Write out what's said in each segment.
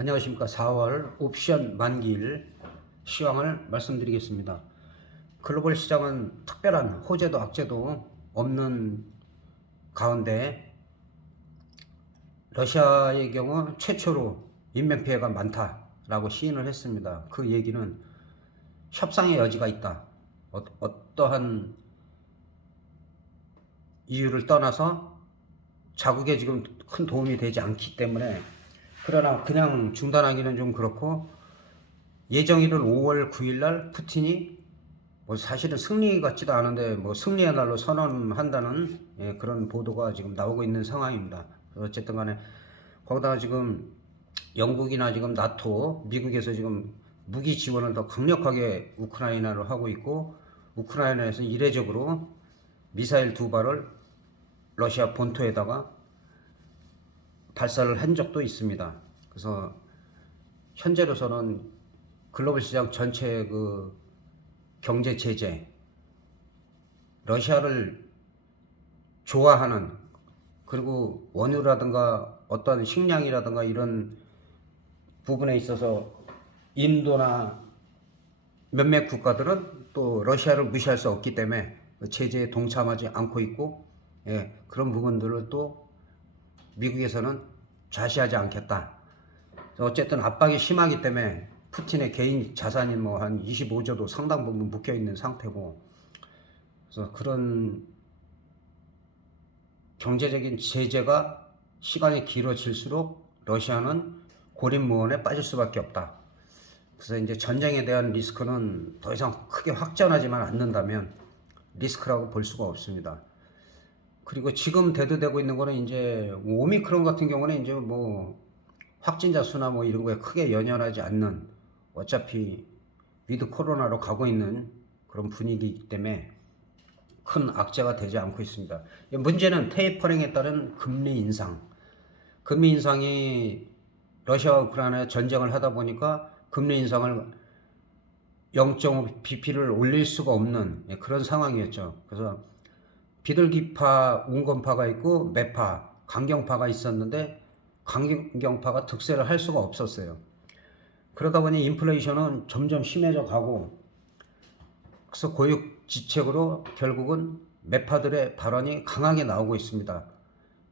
안녕하십니까. 4월 옵션 만기일 시황을 말씀드리겠습니다. 글로벌 시장은 특별한 호재도 악재도 없는 가운데 러시아의 경우 최초로 인명피해가 많다라고 시인을 했습니다. 그 얘기는 협상의 여지가 있다. 어떠한 이유를 떠나서 자국에 지금 큰 도움이 되지 않기 때문에, 그러나 그냥 중단하기는 좀 그렇고, 예정일은 5월 9일 날 푸틴이 뭐 사실은 승리 같지도 않은데 뭐 승리의 날로 선언한다는 그런 보도가 지금 나오고 있는 상황입니다. 어쨌든 간에 거기다가 지금 영국이나 지금 나토, 미국에서 지금 무기 지원을 더 강력하게 우크라이나로 하고 있고, 우크라이나에서 이례적으로 미사일 2발을 러시아 본토에다가 발사를 한 적도 있습니다. 그래서 현재로서는 글로벌 시장 전체의 그 경제 제재, 러시아를 좋아하는, 그리고 원유라든가 어떤 식량이라든가 이런 부분에 있어서 인도나 몇몇 국가들은 또 러시아를 무시할 수 없기 때문에 제재에 동참하지 않고 있고, 그런 부분들을 또 미국에서는 좌시하지 않겠다. 어쨌든 압박이 심하기 때문에 푸틴의 개인 자산이 뭐 한 25조도 상당 부분 묶여 있는 상태고, 그래서 그런 경제적인 제재가 시간이 길어질수록 러시아는 고립무원에 빠질 수밖에 없다. 그래서 이제 전쟁에 대한 리스크는 더 이상 크게 확전하지만 않는다면 리스크라고 볼 수가 없습니다. 그리고 지금 대두되고 있는 거는 이제 오미크론 같은 경우는 이제 뭐 확진자 수나 뭐 이런 거에 크게 연연하지 않는, 어차피 위드 코로나로 가고 있는 그런 분위기이기 때문에 큰 악재가 되지 않고 있습니다. 문제는 테이퍼링에 따른 금리 인상. 금리 인상이 러시아와 우크라이나 전쟁을 하다 보니까 금리 인상을 0.5 bp를 올릴 수가 없는 그런 상황이었죠. 그래서 비둘기파, 운건파가 있고 매파, 강경파가 있었는데 강경파가 득세를 할 수가 없었어요. 그러다 보니 인플레이션은 점점 심해져 가고, 그래서 고육지책으로 결국은 매파들의 발언이 강하게 나오고 있습니다.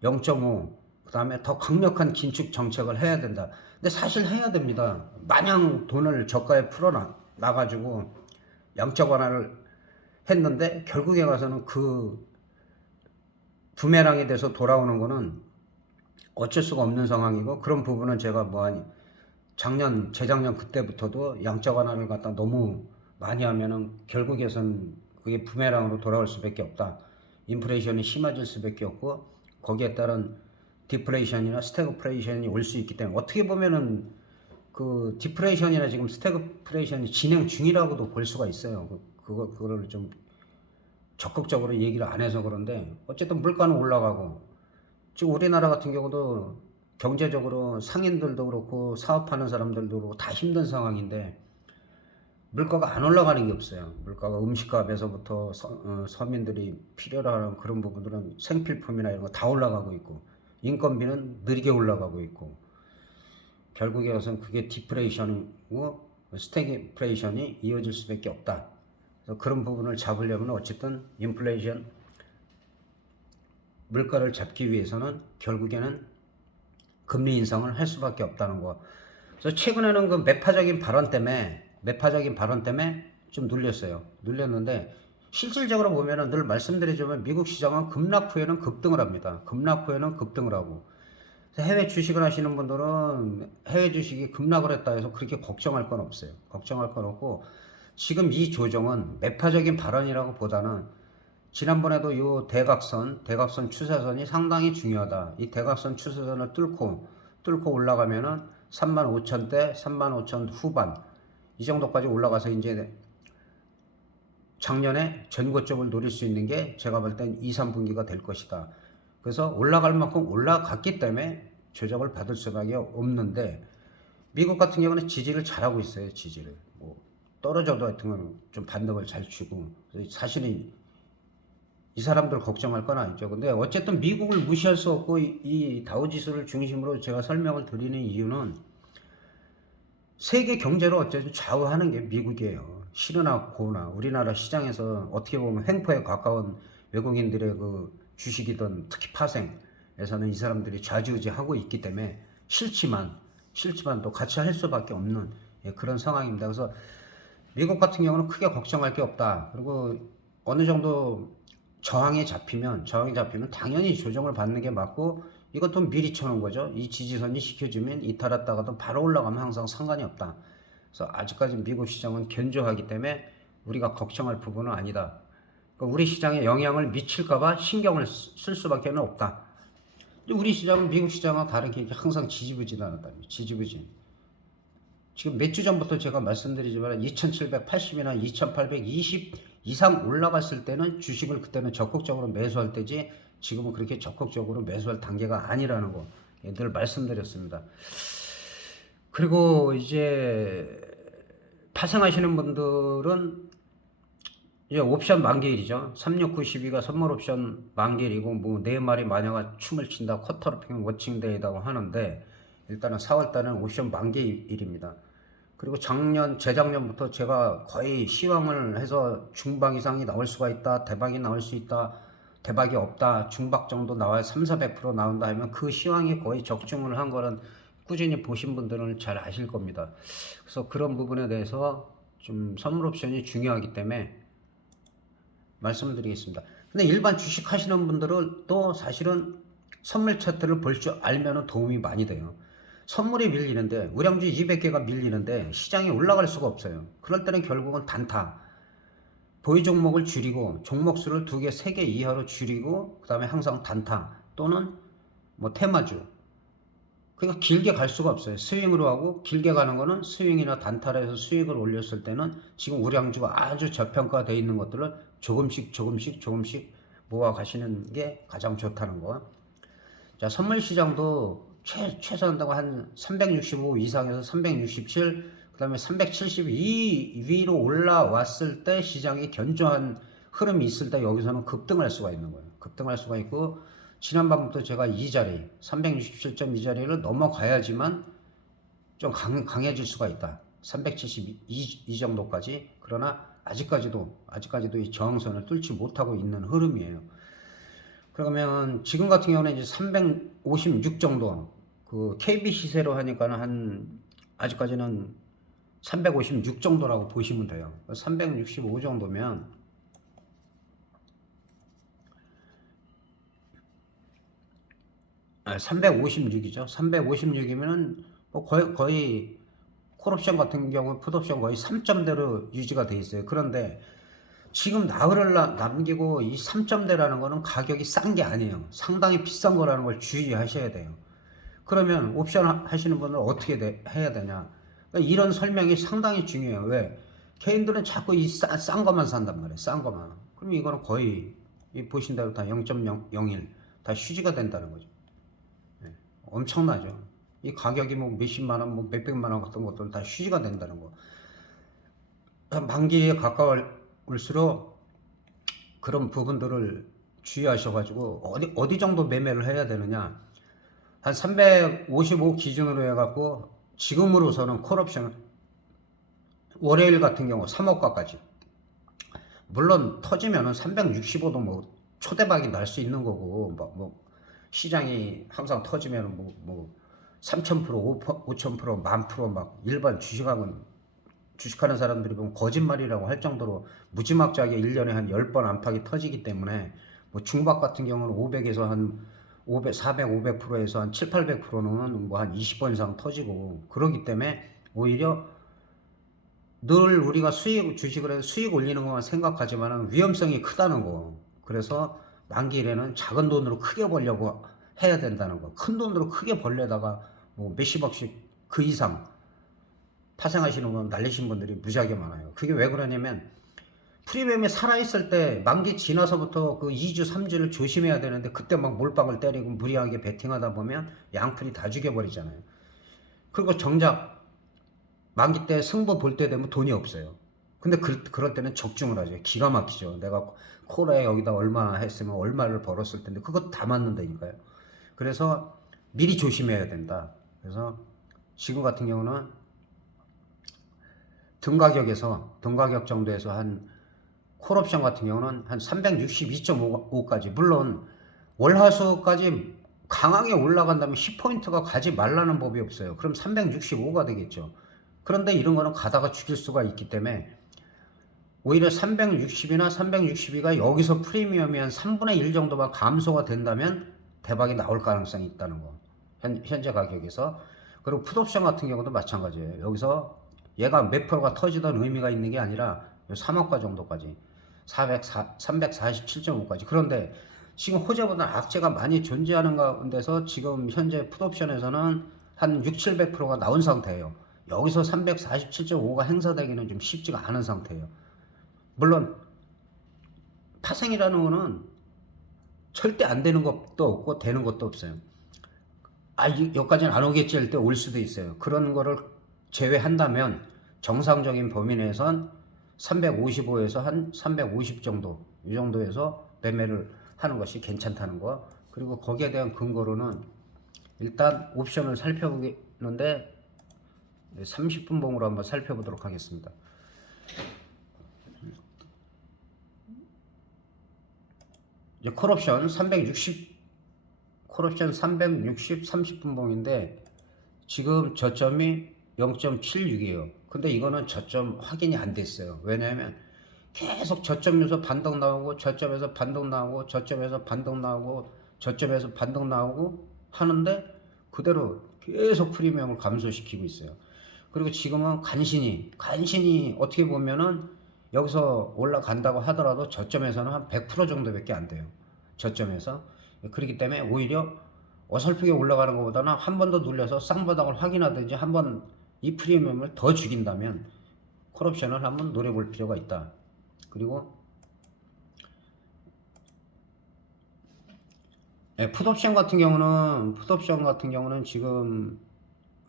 0.5, 그 다음에 더 강력한 긴축 정책을 해야 된다. 근데 사실 해야 됩니다. 마냥 돈을 저가에 풀어놔가지고 양적 완화를 했는데 결국에 가서는 그 부메랑이 돼서 돌아오는 거는 어쩔 수가 없는 상황이고, 그런 부분은 제가 뭐 작년, 재작년 그때부터도 양적 완화를 갖다 너무 많이 하면은 결국에선 그게 부메랑으로 돌아올 수밖에 없다. 인플레이션이 심해질 수밖에 없고, 거기에 따른 디플레이션이나 스태그플레이션이 올 수 있기 때문에, 어떻게 보면은 그 디플레이션이나 지금 스태그플레이션이 진행 중이라고도 볼 수가 있어요. 그거를 좀 적극적으로 얘기를 안 해서 그런데, 어쨌든 물가는 올라가고, 지금 우리나라 같은 경우도 경제적으로 상인들도 그렇고 사업하는 사람들도 그렇고 다 힘든 상황인데 물가가 안 올라가는 게 없어요. 물가가 음식값에서부터 서민들이 필요로 하는 그런 부분들은 생필품이나 이런 거 다 올라가고 있고, 인건비는 느리게 올라가고 있고, 결국에 와서는 그게 디플레이션이고 스태그플레이션이 이어질 수밖에 없다. 그래서 그런 부분을 잡으려면 어쨌든 인플레이션, 물가를 잡기 위해서는 결국에는 금리 인상을 할 수밖에 없다는 거. 그래서 최근에는 그 매파적인 발언 때문에 좀 눌렸어요. 눌렸는데 실질적으로 보면은 늘 말씀드리지만 미국 시장은 급락 후에는 급등을 합니다. 급락 후에는 급등을 하고. 해외 주식을 하시는 분들은 해외 주식이 급락을 했다 해서 그렇게 걱정할 건 없어요. 걱정할 건 없고, 지금 이 조정은 매파적인 발언이라고 보다는 지난번에도 이 대각선 추세선이 상당히 중요하다. 이 대각선 추세선을 뚫고 올라가면은 35,000대, 35,000 후반 이 정도까지 올라가서 이제 작년에 전고점을 노릴 수 있는 게 제가 볼 땐 2, 3분기가 될 것이다. 그래서 올라갈 만큼 올라갔기 때문에 조정을 받을 수밖에 없는데, 미국 같은 경우는 지지를 잘하고 있어요. 지지를 뭐 떨어져도 하여튼 좀 반등을 잘 치고, 사실은 이 사람들 걱정할 건 아니죠. 근데 어쨌든 미국을 무시할 수 없고, 이 다우지수를 중심으로 제가 설명을 드리는 이유는 세계 경제를 어쨌든 좌우하는 게 미국이에요. 싫으나 고나 우리나라 시장에서 어떻게 보면 횡포에 가까운 외국인들의 그 주식이든 특히 파생에서는 이 사람들이 좌지우지하고 있기 때문에 싫지만 또 같이 할 수밖에 없는 그런 상황입니다. 그래서 미국 같은 경우는 크게 걱정할 게 없다. 그리고 어느 정도 저항이 잡히면 당연히 조정을 받는 게 맞고, 이것도 미리 쳐놓은 거죠. 이 지지선이 지켜주면 이탈했다가도 바로 올라가면 항상 상관이 없다. 그래서 아직까지 미국 시장은 견조하기 때문에 우리가 걱정할 부분은 아니다. 그러니까 우리 시장에 영향을 미칠까봐 신경을 쓸 수밖에 없다. 우리 시장은 미국 시장과 다르게 항상 지지부진하다. 지지부진. 지금 몇 주 전부터 제가 말씀드리지만 2780이나 2820 이상 올라갔을 때는 주식을 그때는 적극적으로 매수할 때지, 지금은 그렇게 적극적으로 매수할 단계가 아니라는 거 늘 말씀드렸습니다. 그리고 이제 파생하시는 분들은 이제 옵션 만기일이죠. 3692가 선물 옵션 만기일이고, 뭐 4마리 마녀가 춤을 춘다, 쿼터로핑 워칭데이라고 하는데, 일단은 4월달은 옵션 만기일입니다. 그리고 재작년부터 제가 거의 시황을 해서 중박 이상이 나올 수가 있다, 대박이 나올 수 있다, 대박이 없다, 중박 정도 나와야 3,400% 나온다 하면 그 시황이 거의 적중을 한 거는 꾸준히 보신 분들은 잘 아실 겁니다. 그래서 그런 부분에 대해서 좀 선물 옵션이 중요하기 때문에 말씀드리겠습니다. 근데 일반 주식 하시는 분들은 또 사실은 선물 차트를 볼 줄 알면 도움이 많이 돼요. 선물이 밀리는데, 우량주 200개가 밀리는데 시장이 올라갈 수가 없어요. 그럴 때는 결국은 단타, 보유 종목을 줄이고 종목수를 2개, 3개 이하로 줄이고, 그 다음에 항상 단타 또는 뭐 테마주. 그러니까 길게 갈 수가 없어요. 스윙으로 하고, 길게 가는 거는 스윙이나 단타로 해서 수익을 올렸을 때는 지금 우량주가 아주 저평가되어 있는 것들을 조금씩 모아 가시는 게 가장 좋다는 거. 자, 선물 시장도 최소한다고 한 365 이상에서 367, 그 다음에 372 위로 올라왔을 때, 시장이 견조한 흐름이 있을 때 여기서는 급등할 수가 있는 거예요. 급등할 수가 있고, 지난번부터 제가 이 자리 367.2 자리를 넘어가야지만 좀 강해질 수가 있다. 372 정도까지. 그러나 아직까지도 이 저항선을 뚫지 못하고 있는 흐름이에요. 그러면 지금 같은 경우는 이제 356 정도, 그 KB 시세로 하니까는 아직까지는 356 정도라고 보시면 돼요. 365 정도면 356이죠. 356이면은 뭐 거의 콜옵션 같은 경우 풋옵션 거의 3점대로 유지가 돼 있어요. 그런데 지금 나흘을 남기고 이 3점대라는 거는 가격이 싼 게 아니에요. 상당히 비싼 거라는 걸 주의하셔야 돼요. 그러면 옵션 하시는 분은 어떻게 해야 되냐? 그러니까 이런 설명이 상당히 중요해요. 왜? 개인들은 자꾸 이 싼 것만 산단 말이에요. 싼 것만. 그럼 이거는 거의 보신 대로 다 0.01 다 휴지가 된다는 거죠. 네. 엄청나죠. 이 가격이 뭐 몇십만 원, 뭐 몇백만 원 같은 것들 다 휴지가 된다는 거. 만기에 가까울수록 그런 부분들을 주의하셔가지고 어디 정도 매매를 해야 되느냐? 한 355 기준으로 해갖고, 지금으로서는 콜옵션 월요일 같은 경우 3억가까지, 물론 터지면은 365도 뭐 초대박이 날 수 있는 거고, 뭐 시장이 항상 터지면은 뭐 3000%, 5000%, 10,000% 막 일반 주식하는 사람들이 보면 거짓말이라고 할 정도로 무지막지하게 1년에 한 10번 안팎이 터지기 때문에, 뭐 중박 같은 경우는 500에서 한 500, 400, 500%에서 한 7, 800%는 뭐 한 20번 이상 터지고, 그러기 때문에 오히려 늘 우리가 주식을 해서 수익 올리는 것만 생각하지만 위험성이 크다는 거. 그래서 만기일에는 작은 돈으로 크게 벌려고 해야 된다는 거. 큰 돈으로 크게 벌려다가 뭐 몇십억씩 그 이상 파생하시는 분, 날리신 분들이 무지하게 많아요. 그게 왜 그러냐면, 프리미엄이 살아있을 때 만기 지나서부터 그 2주, 3주를 조심해야 되는데, 그때 막 몰빵을 때리고 무리하게 베팅하다 보면 양풀이 다 죽여버리잖아요. 그리고 정작 만기 때 승부 볼 때 되면 돈이 없어요. 근데 그럴 때는 적중을 하죠. 기가 막히죠. 내가 콜에 여기다 얼마 했으면 얼마를 벌었을 텐데 그거 다 맞는다니까요. 그래서 미리 조심해야 된다. 그래서 지금 같은 경우는 등 가격 정도에서 한 콜옵션 같은 경우는 한 362.5까지, 물론 월화수까지 강하게 올라간다면 10포인트가 가지 말라는 법이 없어요. 그럼 365가 되겠죠. 그런데 이런 거는 가다가 죽일 수가 있기 때문에 오히려 360이나 362가 여기서 프리미엄이 한 3분의 1 정도만 감소가 된다면 대박이 나올 가능성이 있다는 거. 현재 가격에서. 그리고 풋옵션 같은 경우도 마찬가지예요. 여기서 얘가 몇 프로가 터지던 의미가 있는 게 아니라 3억가 정도까지, 347.5까지. 그런데 지금 호재보다 악재가 많이 존재하는 가운데서 지금 현재 풋옵션에서는 한 6, 700%가 나온 상태예요. 여기서 347.5가 행사되기는 좀 쉽지가 않은 상태예요. 물론 파생이라는 거는 절대 안 되는 것도 없고 되는 것도 없어요. 여기까지는 안 오겠지 할 때 올 수도 있어요. 그런 거를 제외한다면 정상적인 범위 내에선 355에서 한 350 정도, 이 정도에서 매매를 하는 것이 괜찮다는 거. 그리고 거기에 대한 근거로는 일단 옵션을 살펴보는데 30분 봉으로 한번 살펴보도록 하겠습니다. 이제 콜옵션 360 30분 봉인데 지금 저점이 0.76이에요. 근데 이거는 저점 확인이 안 됐어요. 왜냐하면 계속 저점에서 반등 나오고, 저점에서 반등 나오고, 저점에서 반등 나오고, 저점에서 반등 나오고 하는데 그대로 계속 프리미엄을 감소시키고 있어요. 그리고 지금은 간신히 어떻게 보면은 여기서 올라간다고 하더라도 저점에서는 한 100% 정도밖에 안 돼요. 저점에서. 그렇기 때문에 오히려 어설프게 올라가는 것보다는 한 번 더 눌려서 쌍바닥을 확인하든지 한번 이 프리미엄을 더 죽인다면 콜옵션을 한번 노려볼 필요가 있다. 그리고 풋옵션 같은 경우는 지금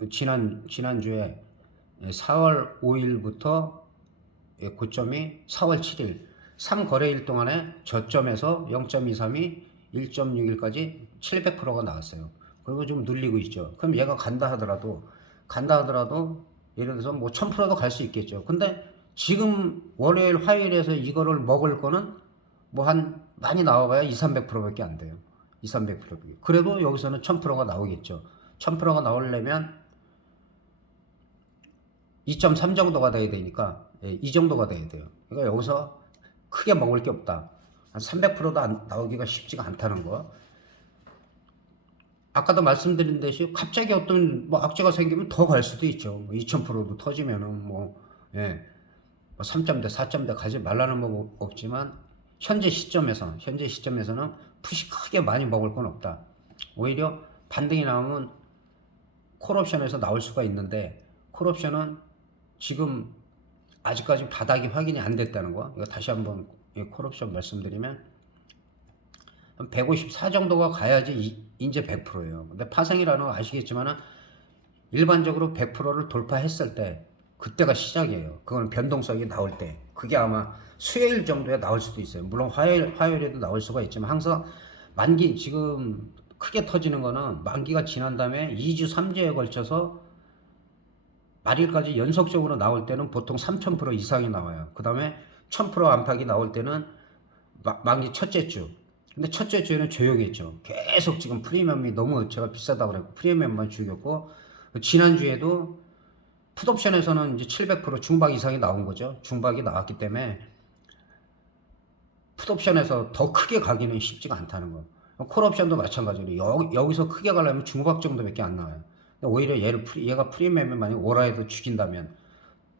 지난주에 4월 5일부터 고점이 4월 7일 3거래일 동안에 저점에서 0.23이 1.61까지 700%가 나왔어요. 그리고 좀 눌리고 있죠. 그럼 얘가 간다 하더라도 예를 들어서 뭐 1000%도 갈 수 있겠죠. 근데 지금 월요일 화요일에서 이거를 먹을 거는 뭐 한 많이 나와봐야 200~300%밖에 안 돼요. 200~300%밖에. 그래도 여기서는 1000%가 나오겠죠. 1000%가 나오려면 2.3 정도가 돼야 되니까, 이 정도가 돼야 돼요. 그러니까 여기서 크게 먹을 게 없다. 한 300%도 나오기가 쉽지가 않다는 거. 아까도 말씀드린 듯이 갑자기 어떤 뭐 악재가 생기면 더 갈 수도 있죠. 2000%도 터지면은 뭐 3점대, 4점대 가지 말라는 법 없지만 현재 시점에서는 푸시 크게 많이 먹을 건 없다. 오히려 반등이 나오면 콜옵션에서 나올 수가 있는데 콜옵션은 지금 아직까지 바닥이 확인이 안 됐다는 거. 이거 다시 한번 콜옵션 말씀드리면 154 정도가 가야지 이제 100%예요. 근데 파생이라는 거 아시겠지만은 일반적으로 100%를 돌파했을 때 그때가 시작이에요. 그건 변동성이 나올 때. 그게 아마 수요일 정도에 나올 수도 있어요. 물론 화요일에도 나올 수가 있지만 항상 만기 지금 크게 터지는 거는 만기가 지난 다음에 2주 3주에 걸쳐서 말일까지 연속적으로 나올 때는 보통 3000% 이상이 나와요. 그 다음에 1000% 안팎이 나올 때는 만기 첫째 주. 근데 첫째 주에는 조용했죠. 계속 지금 프리미엄이 너무 제가 비싸다고 그랬고 프리미엄만 죽였고, 지난주에도 풋옵션에서는 이제 700% 중박 이상이 나온 거죠. 중박이 나왔기 때문에 풋옵션에서 더 크게 가기는 쉽지가 않다는 거. 콜옵션도 마찬가지로 여기서 크게 가려면 중박 정도밖에 안 나와요. 오히려 얘가 프리미엄을 만약 오라에도 죽인다면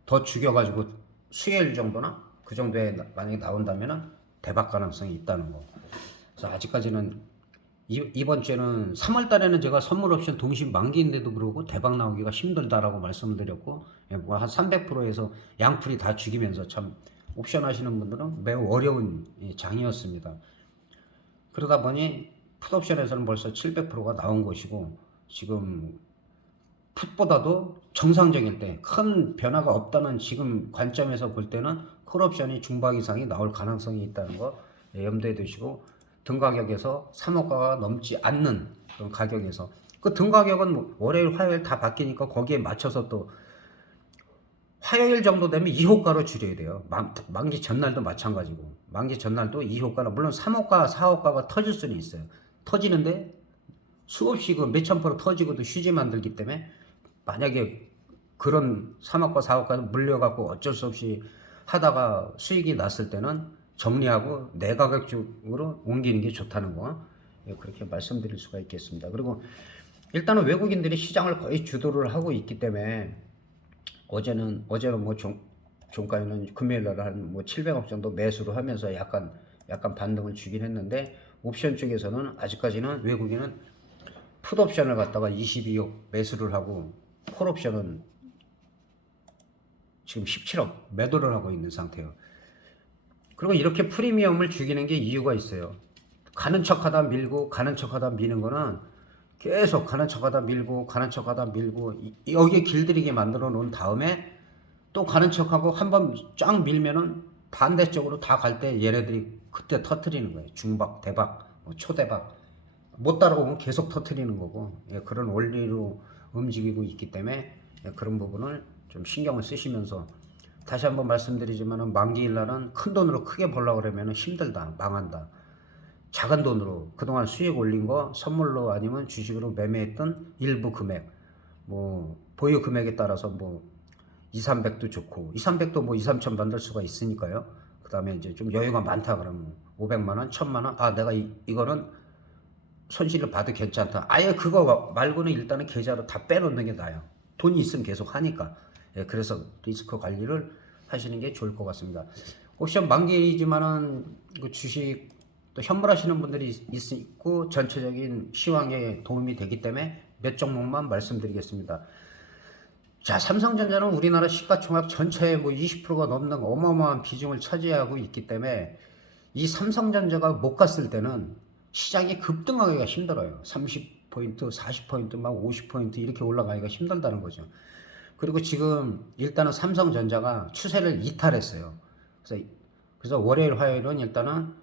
더 죽여가지고 수요일 정도나 그 정도에 만약에 나온다면 대박 가능성이 있다는 거. 그래서 아직까지는 이번 주에는 3월 달에는 제가 선물 옵션 동시 만기인데도 그러고 대박 나오기가 힘들다라고 말씀드렸고, 뭐 한 300%에서 양풀이 다 죽이면서 참 옵션 하시는 분들은 매우 어려운 장이었습니다. 그러다 보니 풋옵션에서는 벌써 700%가 나온 것이고, 지금 풋보다도 정상적일 때 큰 변화가 없다는 지금 관점에서 볼 때는 콜옵션이 중박 이상이 나올 가능성이 있다는 거 염두에 두시고, 등 가격에서 3억가가 넘지 않는 그런 가격에서, 그 등 가격은 뭐 월요일 화요일 다 바뀌니까 거기에 맞춰서 또 화요일 정도 되면 2호가로 줄여야 돼요. 만기 전날도 마찬가지고. 만기 전날도 2호가로, 물론 3호가, 4호가가 터질 수는 있어요. 터지는데 수없이 그 몇천 프로 터지고도 휴지 만들기 때문에 만약에 그런 3호가, 4호가 물려갖고 어쩔 수 없이 하다가 수익이 났을 때는 정리하고 내가격적으로 옮기는 게 좋다는 거, 그렇게 말씀드릴 수가 있겠습니다. 그리고 일단은 외국인들이 시장을 거의 주도를 하고 있기 때문에 어제는 뭐 종가에는 금요일날 한 뭐 700억 정도 매수를 하면서 약간 반등을 주긴 했는데, 옵션 쪽에서는 아직까지는 외국인은 풋옵션을 갖다가 22억 매수를 하고 콜옵션은 지금 17억 매도를 하고 있는 상태예요. 그리고 이렇게 프리미엄을 죽이는 게 이유가 있어요. 가는 척하다 밀고 가는 척하다 미는 거는 계속 가는 척하다 밀고 가는 척하다 밀고 여기에 길들이게 만들어 놓은 다음에 또 가는 척하고 한번 쫙 밀면은 반대쪽으로 다 갈 때 얘네들이 그때 터트리는 거예요. 중박, 대박, 초대박. 못 따라오면 계속 터트리는 거고, 그런 원리로 움직이고 있기 때문에 그런 부분을 좀 신경을 쓰시면서, 다시 한번 말씀드리지만은 만기일 날은 큰 돈으로 크게 벌려고 그러면 힘들다, 망한다. 작은 돈으로 그동안 수익 올린 거 선물로 아니면 주식으로 매매했던 일부 금액, 뭐 보유 금액에 따라서 뭐 2, 300도 좋고, 2, 300도 뭐 2, 3천 만들 수가 있으니까요. 그 다음에 이제 좀 여유가 많다 그러면 500만 원, 1000만 원, 아 내가 이거는 손실을 봐도 괜찮다. 아예 그거 말고는 일단은 계좌로 다 빼놓는 게 나아요. 돈이 있으면 계속 하니까. 그래서 리스크 관리를 하시는 게 좋을 것 같습니다. 옵션 만기이지만은 그 주식 또 현물하시는 분들이 있고 전체적인 시황에 도움이 되기 때문에 몇 종목만 말씀드리겠습니다. 자, 삼성전자는 우리나라 시가총액 전체의 뭐 20%가 넘는 어마어마한 비중을 차지하고 있기 때문에 이 삼성전자가 못 갔을 때는 시장이 급등하기가 힘들어요. 30포인트, 40포인트, 막 50포인트 이렇게 올라가기가 힘들다는 거죠. 그리고 지금 일단은 삼성전자가 추세를 이탈했어요. 그래서 월요일, 화요일은 일단은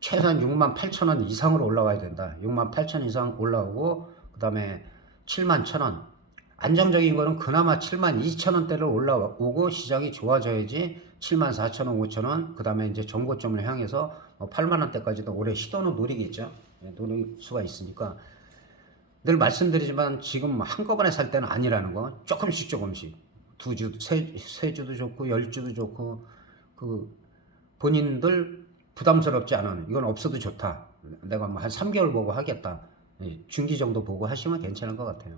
최소한 68,000원 이상으로 올라와야 된다. 68,000 이상 올라오고, 그 다음에 71,000원. 안정적인 거는 그나마 72,000원대를 올라오고 시장이 좋아져야지 74,000원, 5,000원, 그 다음에 이제 정고점을 향해서 8만원대까지도 올해 시도는 노리겠죠. 노릴 수가 있으니까. 늘 말씀드리지만 지금 한꺼번에 살 때는 아니라는 거. 조금씩 2주, 3주도 좋고 10주도 좋고, 그 본인들 부담스럽지 않은, 이건 없어도 좋다. 내가 뭐 한 3개월 보고 하겠다. 중기 정도 보고 하시면 괜찮을 것 같아요.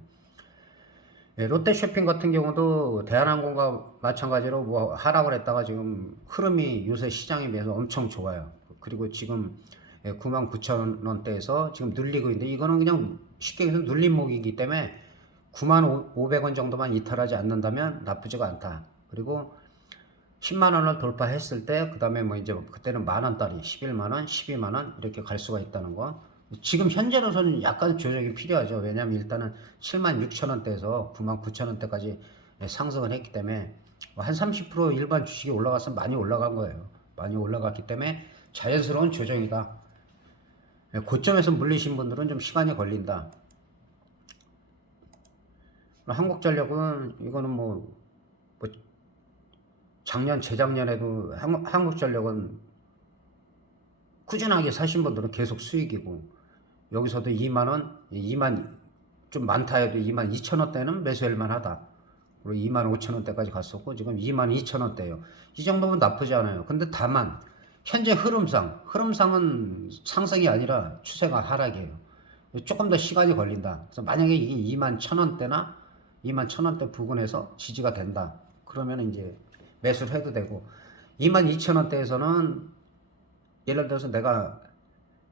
롯데쇼핑 같은 경우도 대한항공과 마찬가지로 뭐 하락을 했다가 지금 흐름이 요새 시장에 비해서 엄청 좋아요. 그리고 지금 99,000원대에서 지금 눌리고 있는데, 이거는 그냥 쉽게 해서 눌림목이기 때문에 95,500원 정도만 이탈하지 않는다면 나쁘지가 않다. 그리고 10만원을 돌파했을 때 그 다음에 뭐 이제 그때는 만원짜리 11만원, 12만원 이렇게 갈 수가 있다는 거. 지금 현재로서는 약간 조정이 필요하죠. 왜냐하면 일단은 76,000원대에서 99,000원대까지 상승을 했기 때문에 한 30% 일반 주식이 올라가서 많이 올라간 거예요. 많이 올라갔기 때문에 자연스러운 조정이다. 고점에서 물리신 분들은 좀 시간이 걸린다. 한국전력은 이거는 뭐 작년, 재작년에도 한국전력은 꾸준하게 사신 분들은 계속 수익이고, 여기서도 2만원, 2만 좀 많다 해도 22,000원대는 매수할만 하다. 그리고 25,000원대까지 갔었고 지금 22,000원대예요. 이 정도면 나쁘지 않아요. 근데 다만 현재 흐름상은 상승이 아니라 추세가 하락이에요. 조금 더 시간이 걸린다. 그래서 만약에 이게 21,000원대나 21,000원대 부근에서 지지가 된다. 그러면 이제 매수를 해도 되고, 22,000원대에서는 예를 들어서 내가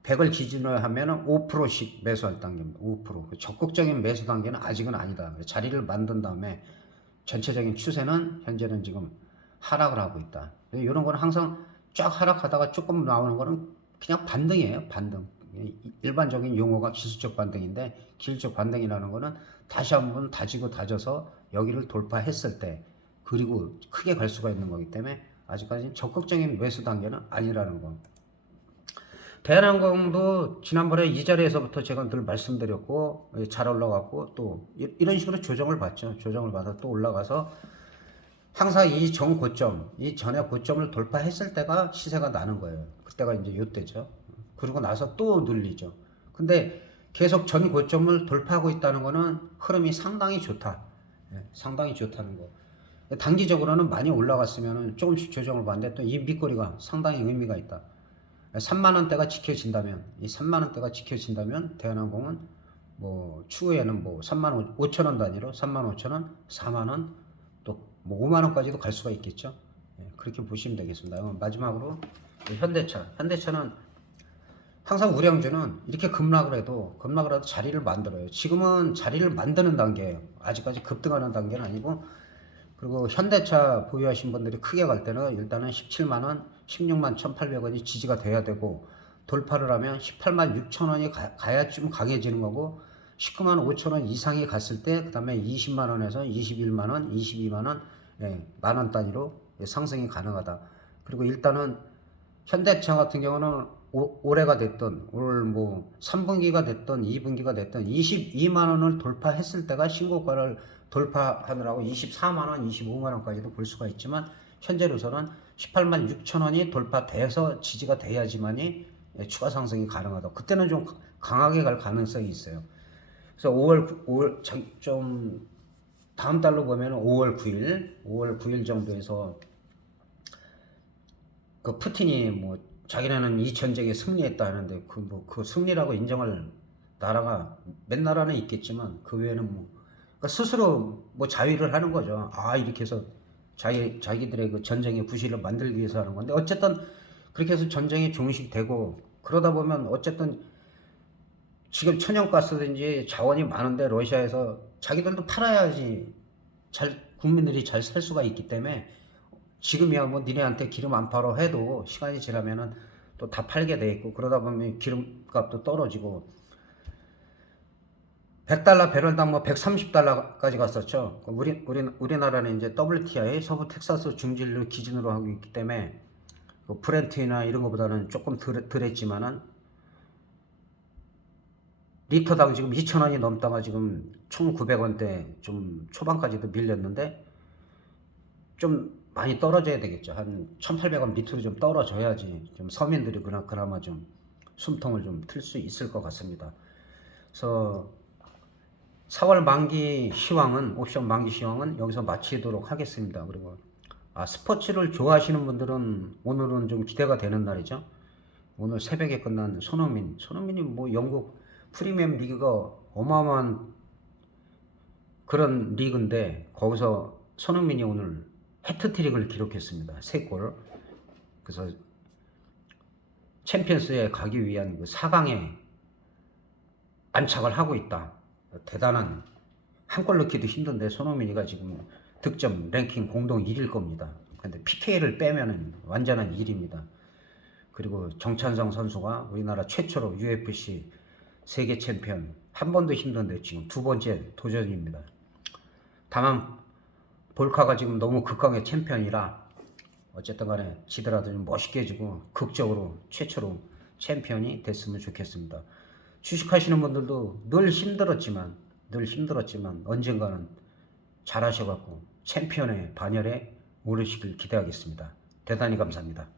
100을 기준으로 하면은 5%씩 매수할 단계입니다. 5%. 적극적인 매수 단계는 아직은 아니다. 자리를 만든 다음에 전체적인 추세는 현재는 지금 하락을 하고 있다. 이런 거는 항상 쫙 하락하다가 조금 나오는 거는 그냥 반등이에요. 반등. 일반적인 용어가 기술적 반등인데, 기술적 반등이라는 거는 다시 한번 다지고 다져서 여기를 돌파했을 때, 그리고 크게 갈 수가 있는 거기 때문에 아직까지 적극적인 매수 단계는 아니라는 거. 대한항공도 지난번에 이 자리에서부터 제가 늘 말씀드렸고 잘 올라갔고 또 이런 식으로 조정을 받죠. 조정을 받아 또 올라가서 항상 이 전 고점, 이 전에 고점을 돌파했을 때가 시세가 나는 거예요. 그때가 이제 요때죠. 그러고 나서 또 눌리죠. 근데 계속 전 고점을 돌파하고 있다는 거는 흐름이 상당히 좋다. 예, 상당히 좋다는 거. 단기적으로는 많이 올라갔으면 조금씩 조정을 받는데 또 이 밑거리가 상당히 의미가 있다. 3만 원대가 지켜진다면, 이 3만 원대가 지켜진다면 대한항공은 뭐 추후에는 뭐 3만 5천 원 단위로 3만 5천 원, 4만 원, 또 뭐 5만 원까지도 갈 수가 있겠죠. 예, 그렇게 보시면 되겠습니다. 마지막으로 현대차는 항상 우량주는 이렇게 급락을 해도 자리를 만들어요. 지금은 자리를 만드는 단계예요. 아직까지 급등하는 단계는 아니고. 그리고 현대차 보유하신 분들이 크게 갈 때는 일단은 17만 원, 16만 1,800원이 지지가 돼야 되고, 돌파를 하면 18만 6천 원이 가야 좀 강해지는 거고, 19만 5천 원 이상이 갔을 때 그 다음에 20만 원에서 21만 원, 22만 원, 예, 만원 단위로 상승이 가능하다. 그리고 일단은 현대차 같은 경우는 올해가 됐던 올 뭐 3분기가 됐던 2분기가 됐던 22만 원을 돌파했을 때가 신고가를 돌파하느라고 24만 원, 25만 원까지도 볼 수가 있지만, 현재로서는 18만 6천 원이 돌파돼서 지지가 돼야지만이 추가 상승이 가능하다. 그때는 좀 강하게 갈 가능성이 있어요. 그래서 5월 좀 다음 달로 보면 5월 9일 정도에서 그 푸틴이 뭐 자기네는 이 전쟁에 승리했다 하는데, 그 승리라고 인정할 나라가 몇 나라는 있겠지만 그 외에는 뭐 그러니까 스스로 뭐 자위를 하는 거죠. 이렇게 해서 자기들의 그 전쟁의 부실을 만들기 위해서 하는 건데, 어쨌든 그렇게 해서 전쟁이 종식되고 그러다 보면 어쨌든 지금 천연가스든지 자원이 많은데 러시아에서 자기들도 팔아야지 국민들이 잘 살 수가 있기 때문에, 지금이야 뭐 니네한테 기름 안 팔아 해도 시간이 지나면은 또 다 팔게 돼 있고, 그러다 보면 기름값도 떨어지고 100달러 배럴당 뭐 130달러까지 갔었죠. 우리나라는 이제 WTI 서부 텍사스 중진를 기준으로 하고 있기 때문에 그 브렌트나 이런 것보다는 조금 덜했지만은 리터당 지금 2,000원이 넘다가 지금 1,900원대 좀 초반까지도 밀렸는데, 좀 많이 떨어져야 되겠죠. 한 1,800원 밑으로 좀 떨어져야지 좀 서민들이 그나마 좀 숨통을 좀 틀 수 있을 것 같습니다. 그래서 4월 옵션 만기 시황은 여기서 마치도록 하겠습니다. 그리고 스포츠를 좋아하시는 분들은 오늘은 좀 기대가 되는 날이죠. 오늘 새벽에 끝난 손흥민이 뭐 영국 프리미엄 리그가 어마어마한 그런 리그인데, 거기서 손흥민이 오늘 해트트릭을 기록했습니다. 3골. 그래서 챔피언스에 가기 위한 그 4강에 안착을 하고 있다. 대단한, 한 골 넣기도 힘든데 손흥민이가 지금 득점 랭킹 공동 1위일 겁니다. 근데 PK를 빼면은 완전한 1위입니다. 그리고 정찬성 선수가 우리나라 최초로 UFC 세계 챔피언, 한 번도 힘든데 지금 2번째 도전입니다. 다만 볼카가 지금 너무 극강의 챔피언이라 어쨌든 간에 지더라도 좀 멋있게 해주고 극적으로 최초로 챔피언이 됐으면 좋겠습니다. 주식하시는 분들도 늘 힘들었지만 언젠가는 잘하셔갖고 챔피언의 반열에 오르시길 기대하겠습니다. 대단히 감사합니다.